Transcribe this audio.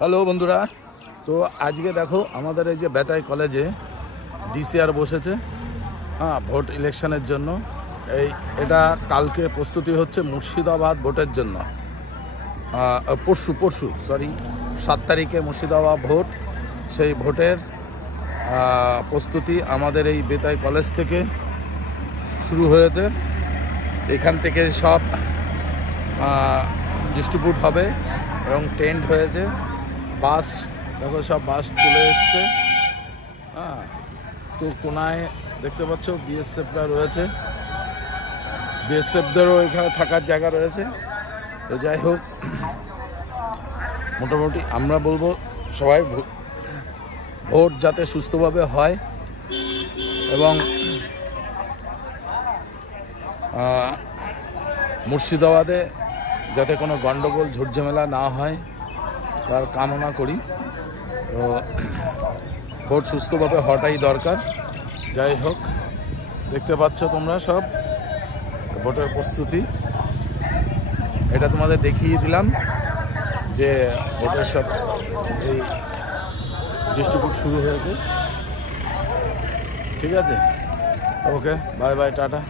Hello বন্ধুরা, তো আজকে দেখো আমাদের এই যে বেতাই কলেজে ডিসিআর বসেছে ভোট ইলেকশনের জন্য। এটা কালকে প্রস্তুতি হচ্ছে মুর্শিদাবাদ ভোটের জন্য। পরশু 7 তারিখে মুর্শিদাবাদ ভোট। সেই ভোটের প্রস্তুতি আমাদের এই বেতাই কলেজ থেকে শুরু হয়েছে। এখান থেকে সব ডিস্ট্রিবিউট হবে এবং টেন্ট হয়েছে। বাস দেখো, সব বাস চলে এসছে। তো কোনায় দেখতে পাচ্ছ বিএসএফরা রয়েছে, বিএসএফদেরও এখানে থাকার জায়গা রয়েছে। তো যাই হোক, মোটামুটি আমরা বলবো সবাই ভোট যাতে সুস্থভাবে হয় এবং মুর্শিদাবাদে যাতে কোনো গণ্ডগোল ঝুটঝামেলা না হয় তার কামনা করি। তো ভোট সুস্থভাবে হওয়াটাই দরকার। যাই হোক, দেখতে পাচ্ছ তোমরা সব ভোটের প্রস্তুতি। এটা তোমাদের দেখিয়ে দিলাম যে ভোটের সব এই ডিস্ট্রিবিউট শুরু হয়েছে। ঠিক আছে, ওকে, বাই বাই, টাটা।